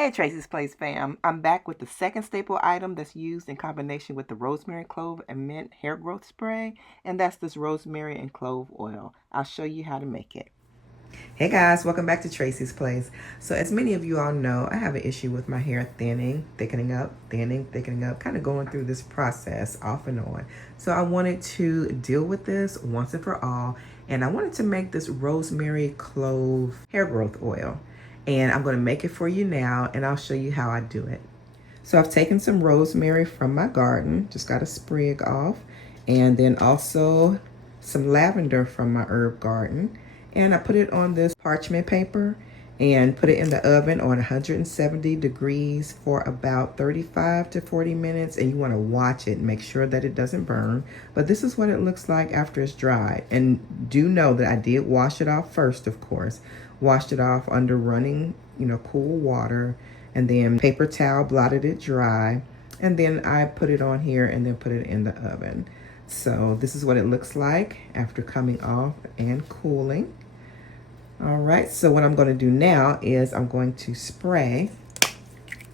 Hey Tracie's Place fam, I'm back with the second staple item that's used in combination with the rosemary, clove, and mint hair growth spray, and that's this rosemary and clove oil. I'll show you how to make it. Hey guys, welcome back to Tracie's Place. So as many of you all know, I have an issue with my hair thinning, thickening up, kind of going through this process off and on. So I wanted to deal with this once and for all, and I wanted to make this rosemary clove hair growth oil. And I'm going to make it for you now, and I'll show you how I do it. So I've taken some rosemary from my garden, just got a sprig off, and then also some lavender from my herb garden. And I put it on this parchment paper and put it in the oven on 170 degrees for about 35 to 40 minutes. And you want to watch it and make sure that it doesn't burn. But this is what it looks like after it's dried. And do know that I did wash it off first, of course. Washed it off under running, cool water. And then paper towel blotted it dry. And then I put it on here and then put it in the oven. So this is what it looks like after coming off and cooling. All right, so what I'm going to do now is I'm going to spray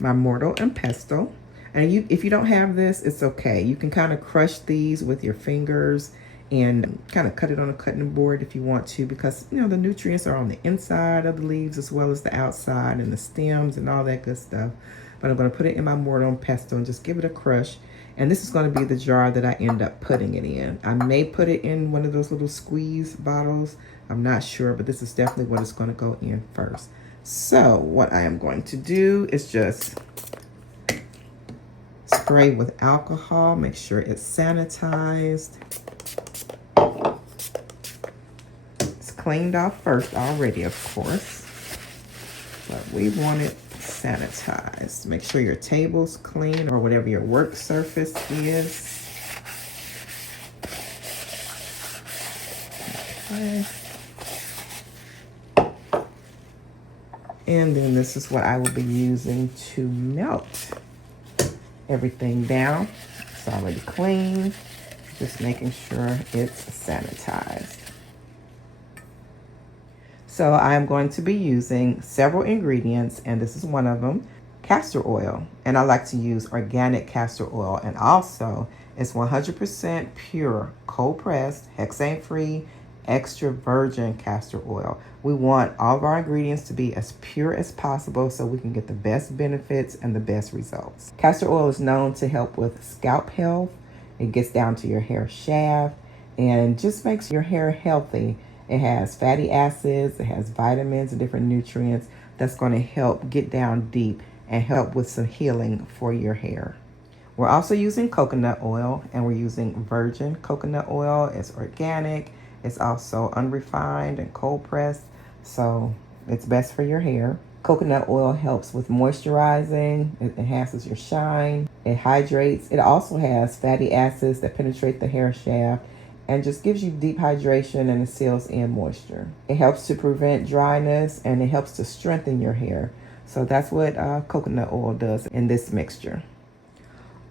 my mortar and pestle. And if you don't have this, it's okay. You can kind of crush these with your fingers and kind of cut it on a cutting board if you want to, because the nutrients are on the inside of the leaves as well as the outside and the stems and all that good stuff. But I'm going to put it in my mortar and pestle and just give it a crush. And this is going to be the jar that I end up putting it in. I may put it in one of those little squeeze bottles. I'm not sure, but this is definitely what it's going to go in first. So what I am going to do is just spray with alcohol. Make sure it's sanitized. It's cleaned off first already, of course. But we want it sanitized. Make sure your table's clean or whatever your work surface is. Okay. And then this is what I will be using to melt everything down. It's already clean. Just making sure it's sanitized. So I'm going to be using several ingredients, and this is one of them, castor oil. And I like to use organic castor oil, and also it's 100% pure, cold pressed, hexane free, extra virgin castor oil. We want all of our ingredients to be as pure as possible so we can get the best benefits and the best results. Castor oil is known to help with scalp health. It gets down to your hair shaft and just makes your hair healthy. It has fatty acids, it has vitamins and different nutrients that's going to help get down deep and help with some healing for your hair. We're also using coconut oil, and we're using virgin coconut oil. It's organic. It's also unrefined and cold pressed, so it's best for your hair. Coconut oil helps with moisturizing. It enhances your shine. It hydrates. It also has fatty acids that penetrate the hair shaft and just gives you deep hydration, and it seals in moisture. It helps to prevent dryness, and it helps to strengthen your hair. So that's what coconut oil does in this mixture.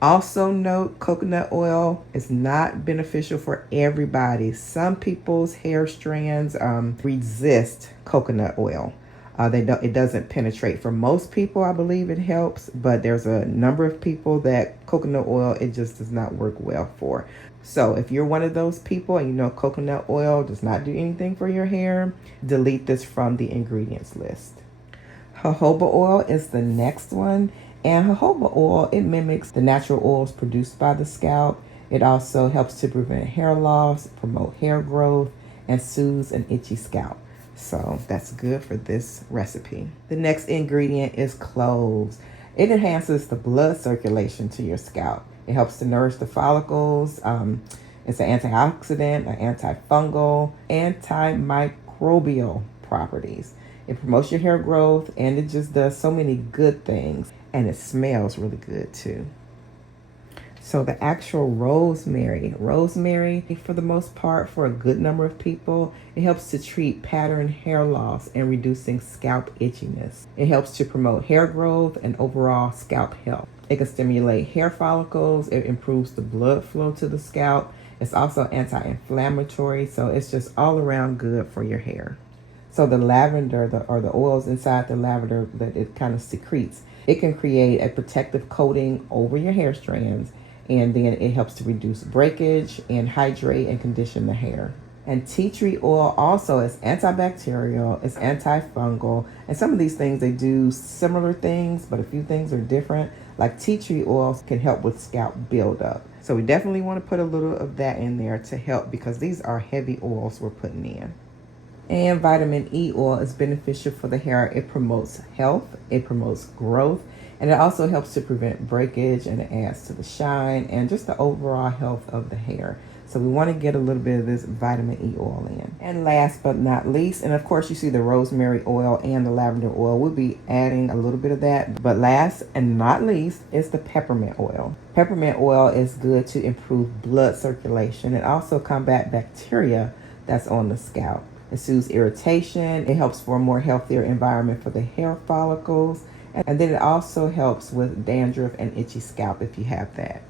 Also note, coconut oil is not beneficial for everybody. Some people's hair strands resist coconut oil. It doesn't penetrate. For most people, I believe it helps, but there's a number of people that coconut oil, it just does not work well for. So if you're one of those people and you know coconut oil does not do anything for your hair, delete this from the ingredients list. Jojoba oil is the next one. And jojoba oil, it mimics the natural oils produced by the scalp. It also helps to prevent hair loss, promote hair growth, and soothes an itchy scalp. So that's good for this recipe. The next ingredient is cloves. It enhances the blood circulation to your scalp. It helps to nourish the follicles. It's an antioxidant, an antifungal, antimicrobial properties. It promotes your hair growth, and it just does so many good things. And it smells really good too. So the actual rosemary, for the most part, for a good number of people, it helps to treat pattern hair loss and reducing scalp itchiness. It helps to promote hair growth and overall scalp health. It can stimulate hair follicles. It improves the blood flow to the scalp. It's also anti-inflammatory, so it's just all around good for your hair. So the lavender, or the oils inside the lavender that it kind of secretes, it can create a protective coating over your hair strands, and then it helps to reduce breakage and hydrate and condition the hair. And tea tree oil also is antibacterial, it's antifungal, and some of these things, they do similar things, but a few things are different. Like tea tree oils can help with scalp buildup. So we definitely want to put a little of that in there to help, because these are heavy oils we're putting in. And vitamin E oil is beneficial for the hair. It promotes health, it promotes growth, and it also helps to prevent breakage, and it adds to the shine and just the overall health of the hair. So we want to get a little bit of this vitamin E oil in. And last but not least, and of course you see the rosemary oil and the lavender oil, we'll be adding a little bit of that. But last and not least is the peppermint oil. Peppermint oil is good to improve blood circulation and also combat bacteria that's on the scalp. It soothes irritation, it helps for a more healthier environment for the hair follicles, and then it also helps with dandruff and itchy scalp if you have that.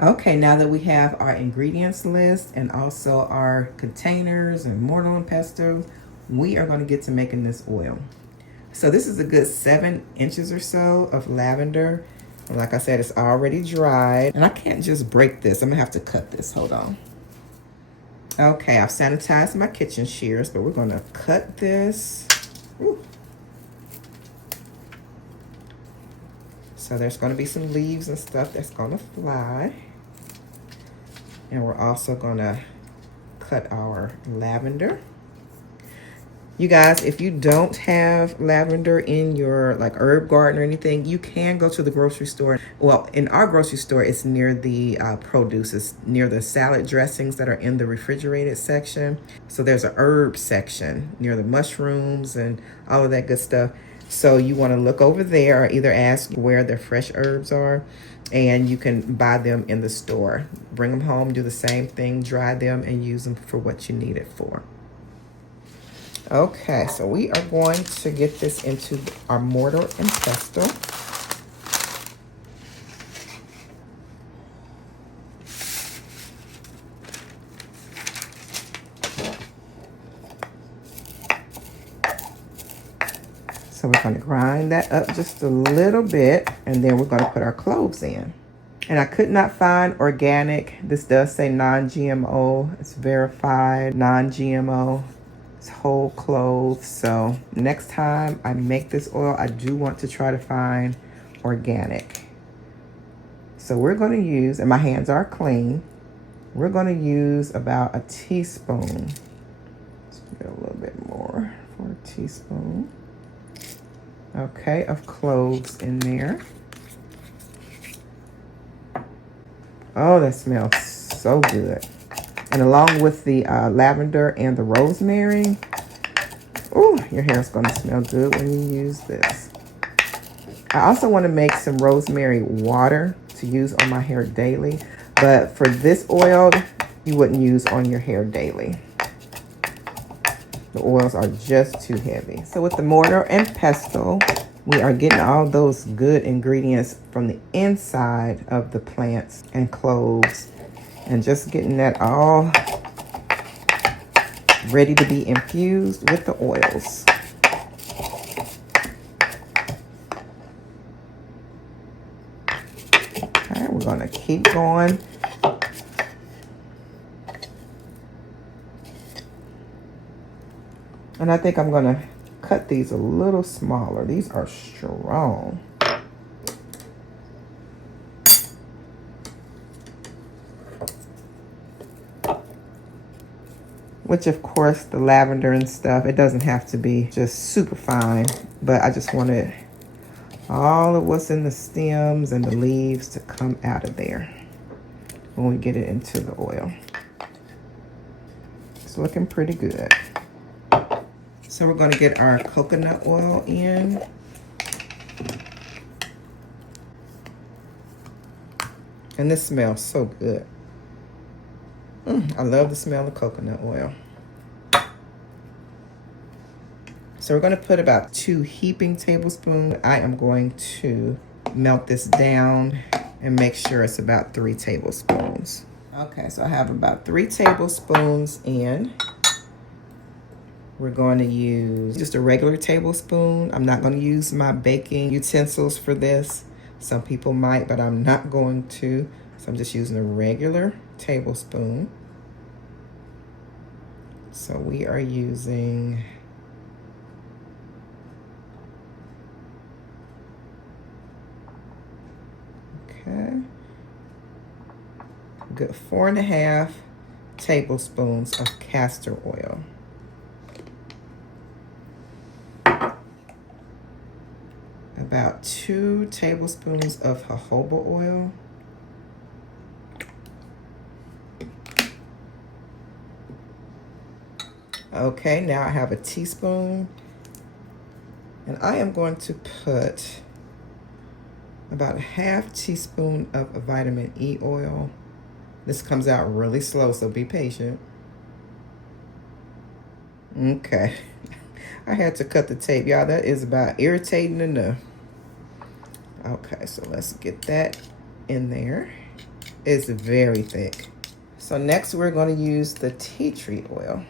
Okay, now that we have our ingredients list and also our containers and mortar and pestle, we are going to get to making this oil. So this is a good 7 inches or so of lavender. And like I said, it's already dried. And I can't just break this. I'm going to have to cut this. Hold on. Okay, I've sanitized my kitchen shears, but we're going to cut this. Ooh. So there's going to be some leaves and stuff that's going to fly. And we're also going to cut our lavender. You guys, if you don't have lavender in your like herb garden or anything, you can go to the grocery store. Well, in our grocery store, it's near the produce. It's near the salad dressings that are in the refrigerated section. So there's a herb section near the mushrooms and all of that good stuff. So you want to look over there or either ask where the fresh herbs are, and you can buy them in the store. Bring them home, do the same thing, dry them, and use them for what you need it for. Okay, so we are going to get this into our mortar and pestle. So we're going to grind that up just a little bit, and then we're going to put our cloves in. And I could not find organic. This does say non-GMO. It's verified non-GMO. It's whole cloves. So next time I make this oil, I do want to try to find organic. So we're going to use, and my hands are clean, we're going to use about a teaspoon. Let's get a little bit more for a teaspoon. Okay, of cloves in there. Oh, that smells so good. And along with the lavender and the rosemary, oh, your hair is going to smell good when you use this. I also want to make some rosemary water to use on my hair daily. But for this oil, you wouldn't use on your hair daily. The oils are just too heavy. So with the mortar and pestle, we are getting all those good ingredients from the inside of the plants and cloves, and just getting that all ready to be infused with the oils. Okay, we're going to keep going. And I think I'm going to cut these a little smaller. These are strong. Which, of course, the lavender and stuff, it doesn't have to be just super fine. But I just wanted all of what's in the stems and the leaves to come out of there when we get it into the oil. It's looking pretty good. So we're going to get our coconut oil in. And this smells so good. I love the smell of coconut oil. So we're going to put about 2 heaping tablespoons. I am going to melt this down and make sure it's about 3 tablespoons. Okay, so I have about 3 tablespoons in. We're going to use just a regular tablespoon. I'm not going to use my baking utensils for this. Some people might, but I'm not going to. So I'm just using a regular tablespoon. So we are using good 4.5 tablespoons of castor oil. About 2 tablespoons of jojoba oil. Okay, now I have a teaspoon, and I am going to put about a 1/2 teaspoon of vitamin E oil. This comes out really slow, so be patient. Okay, I had to cut the tape, y'all. That is about irritating enough. Okay, so let's get that in there. It's very thick. So next we're going to use the tea tree oil.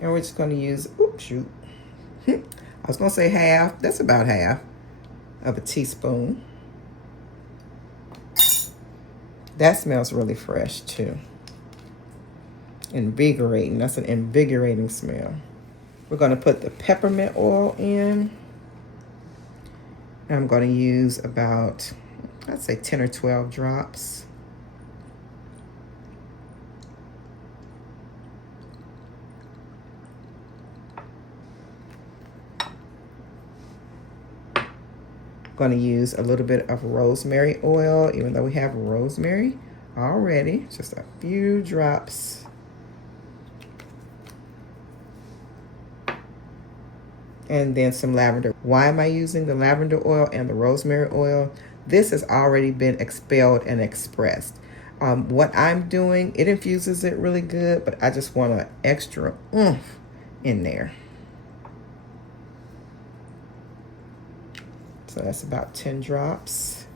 And we're just going to use, oops, shoot. I was going to say half. That's about half of a teaspoon. That smells really fresh too. Invigorating. That's an invigorating smell. We're going to put the peppermint oil in. And I'm going to use about, I'd say 10 or 12 drops. Going to use a little bit of rosemary oil, even though we have rosemary already. Just a few drops. And then some lavender. Why am I using the lavender oil and the rosemary oil? This has already been expelled and expressed. What I'm doing, it infuses it really good, but I just want an extra oomph in there. So that's about 10 drops.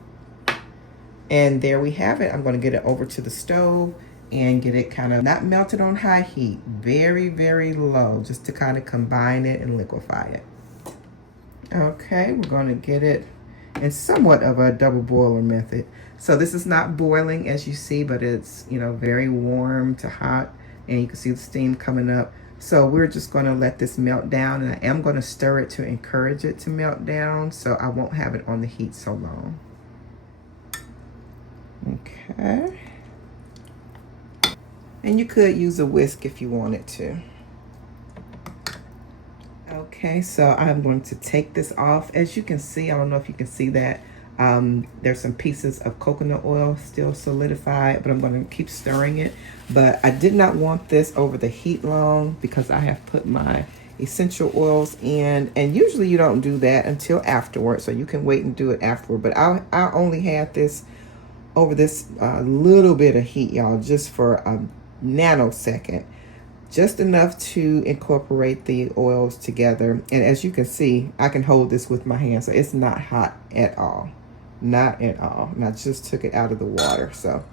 And there we have it. I'm going to get it over to the stove and get it kind of not melted on high heat. Very, very low, just to kind of combine it and liquefy it. Okay, we're going to get it in somewhat of a double boiler method. So this is not boiling as you see, but it's, you know, very warm to hot. And you can see the steam coming up. So we're just going to let this melt down, and I am going to stir it to encourage it to melt down, so I won't have it on the heat so long. Okay. And you could use a whisk if you wanted to. Okay, so I'm going to take this off. As you can see, I don't know if you can see that, there's some pieces of coconut oil still solidified, but I'm going to keep stirring it. But I did not want this over the heat long because I have put my essential oils in, and usually you don't do that until afterward, so you can wait and do it afterward. But I only had this over this little bit of heat, y'all, just for a nanosecond, just enough to incorporate the oils together. And as you can see, I can hold this with my hand, so it's not hot at all. Not at all. And I just took it out of the water. So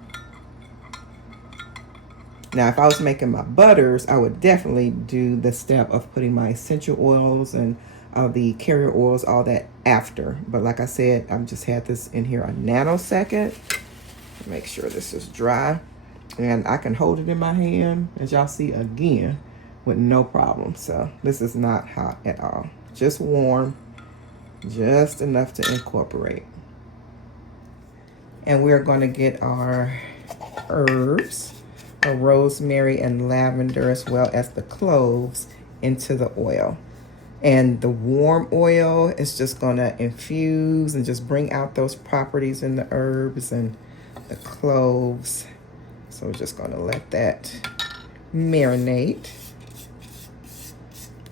now if I was making my butters, I would definitely do the step of putting my essential oils and the carrier oils, all that after. But like I said, I've just had this in here a nanosecond. Make sure this is dry. And I can hold it in my hand, as y'all see again, with no problem. So this is not hot at all. Just warm, just enough to incorporate. And we're going to get our herbs, our rosemary and lavender, as well as the cloves, into the oil. And the warm oil is just going to infuse and just bring out those properties in the herbs and the cloves. So we're just going to let that marinate.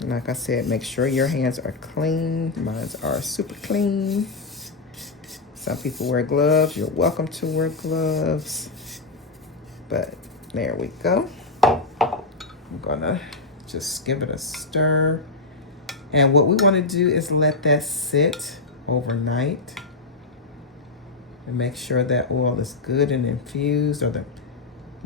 And like I said, make sure your hands are clean. Mine are super clean. Some people wear gloves. You're welcome to wear gloves. But there we go. I'm going to just give it a stir. And what we want to do is let that sit overnight. and make sure that oil is good and infused, or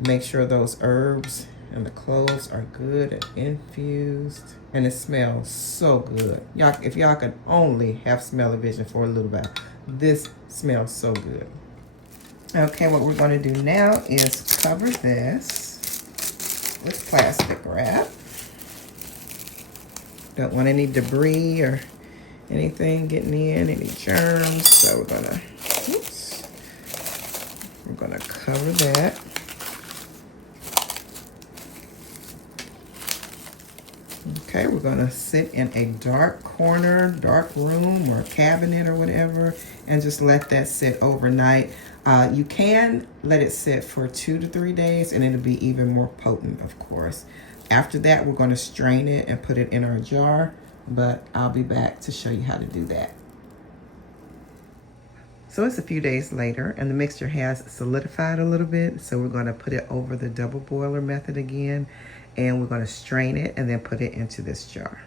make sure those herbs And the cloves are good and infused. And it smells so good. Y'all, if y'all could only have smell-o-vision for a little bit, this smells so good. Okay, what we're going to do now is cover this with plastic wrap. Don't want any debris or anything getting in, any germs. So we're gonna cover that. Okay, we're gonna sit in a dark corner, dark room or cabinet or whatever, and just let that sit overnight. You can let it sit for 2 to 3 days and it'll be even more potent, of course. After that, we're gonna strain it and put it in our jar, but I'll be back to show you how to do that. So it's a few days later and the mixture has solidified a little bit. So we're gonna put it over the double boiler method again, and we're gonna strain it and then put it into this jar.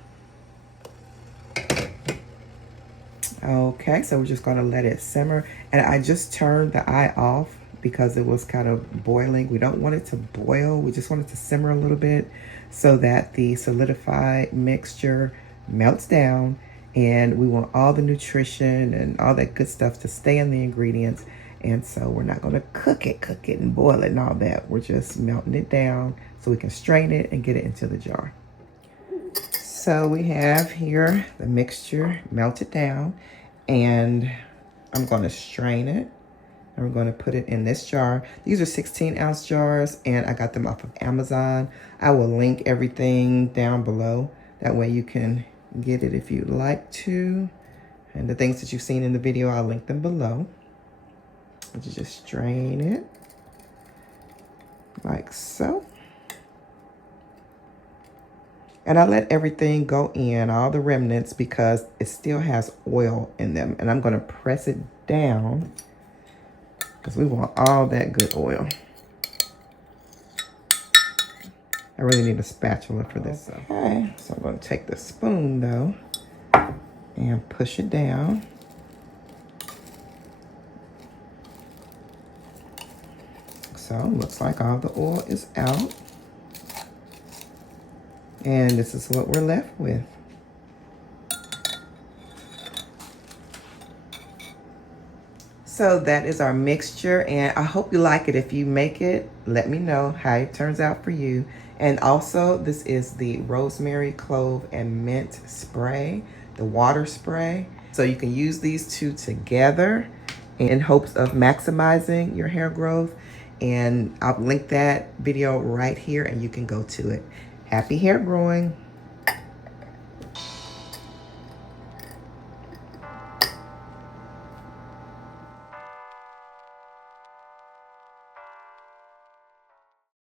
Okay, so we're just gonna let it simmer. And I just turned the eye off because it was kind of boiling. We don't want it to boil. We just want it to simmer a little bit so that the solidified mixture melts down, and we want all the nutrition and all that good stuff to stay in the ingredients. And so we're not gonna cook it and boil it and all that. We're just melting it down so we can strain it and get it into the jar. So we have here the mixture melted down, and I'm gonna strain it. And we're gonna put it in this jar. These are 16-ounce jars, and I got them off of Amazon. I will link everything down below. That way you can get it if you'd like to. And the things that you've seen in the video, I'll link them below. You just strain it like so. And I let everything go in, all the remnants, because it still has oil in them. And I'm gonna press it down because we want all that good oil. I really need a spatula for this. Okay, so I'm gonna take the spoon though and push it down. So looks like all the oil is out. And this is what we're left with. So that is our mixture, and I hope you like it. If you make it, let me know how it turns out for you. And also, this is the rosemary, clove, and mint spray, the water spray. So you can use these two together in hopes of maximizing your hair growth. And I'll link that video right here and you can go to it. Happy hair growing.